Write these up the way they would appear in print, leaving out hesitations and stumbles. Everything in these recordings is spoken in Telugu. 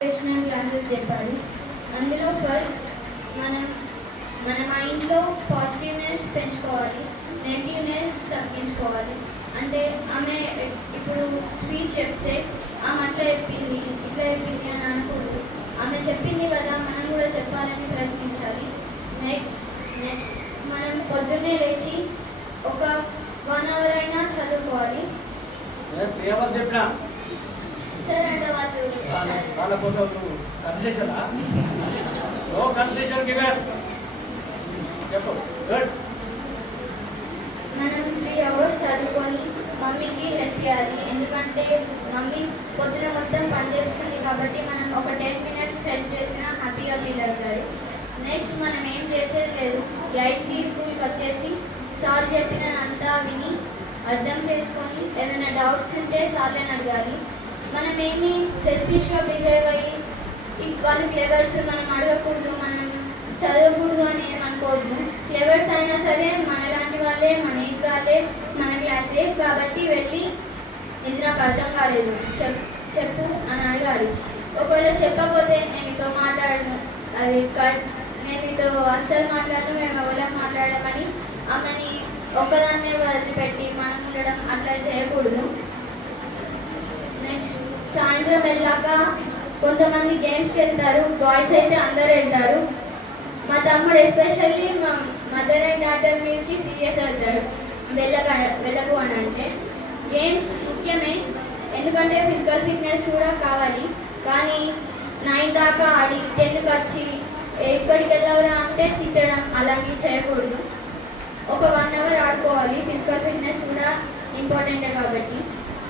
మోటివేషనల్ క్లాసెస్ చెప్పాడు. అందులో ఫస్ట్ మన మైండ్లో పాజిటివ్నెస్ పెంచుకోవాలి, నెగిటివ్నెస్ తగ్గించుకోవాలి. అంటే ఆమె ఇప్పుడు స్పీచ్ చెప్తే ఆమె అట్లా చెప్పింది ఇట్లా చెప్పింది అని అనకూడదు. ఆమె చెప్పింది కదా, మనం కూడా చెప్పాలని ప్రయత్నించాలి. నెక్స్ట్ మనం పొద్దున్నే లేచి ఒక 1 hour అయినా చదువుకోవాలి. సార్ అంటే వాళ్ళ కోసం కన్సెషనా? No concession given. చెప్పు. గుడ్. మనం 3 hours చదువుకొని మమ్మీకి హెల్ప్ చేయాలి. ఎందుకంటే మమ్మీ పొద్దున మొత్తం పనిచేస్తుంది కాబట్టి మనం ఒక 10 minutes హెల్ప్ చేసినా హ్యాపీగా ఫీల్ అవుతారు. నెక్స్ట్ మనం ఏం చేసేది లేదు, 8కి స్కూల్కి వచ్చేసి సార్ చెప్పినదంతా విని అర్థం చేసుకొని ఏదైనా డౌట్స్ ఉంటే సార్ని అడగాలి. మనం ఏమి సెల్ఫిష్గా బిహేవ్ అయ్యి వాళ్ళు క్లెవర్స్ మనం అడగకూడదు, మనం చదవకూడదు అని ఏమనుకోవద్దు. క్లెవర్స్ అయినా సరే మనలాంటి వాళ్ళే, మన ఏజ్ వాళ్ళే, మన క్లాసే కాబట్టి వెళ్ళి ఇది నాకు అర్థం కాలేదు చెప్పు అని అడగాలి. ఒకవేళ చెప్పకపోతే నేను నీతో మాట్లాడను, అది నేను నీతో అస్సలు మాట్లాడను, మేము ఎవరో మాట్లాడమని ఆమెని ఒక్కదాన్నే వదిలిపెట్టి మనం ఉండడం అట్లా చేయకూడదు. నెక్స్ట్ సాయంత్రం వెళ్ళాక కొంతమంది గేమ్స్కి వెళ్తారు, బాయ్స్ అయితే అందరూ వెళ్తారు. మా తమ్ముడు ఎస్పెషల్లీ మా మదర్ అండ్ డాటర్ మీదకి సీరియస్ అవుతాడు వెళ్ళకు అని అంటే. గేమ్స్ ముఖ్యమే, ఎందుకంటే ఫిజికల్ ఫిట్నెస్ కూడా కావాలి. కానీ 9 దాకా ఆడి 10కి వచ్చి ఎక్కడికి వెళ్ళవరా అంటే తిట్టడం అలాంటివి చేయకూడదు. ఒక 1 hour ఆడుకోవాలి, ఫిజికల్ ఫిట్నెస్ కూడా ఇంపార్టెంటే కాబట్టి.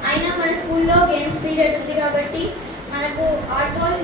అయినా మన స్కూల్లో గేమ్స్ పీరియడ్ ఉంది కాబట్టి మనకు ఆడుకోవాలి.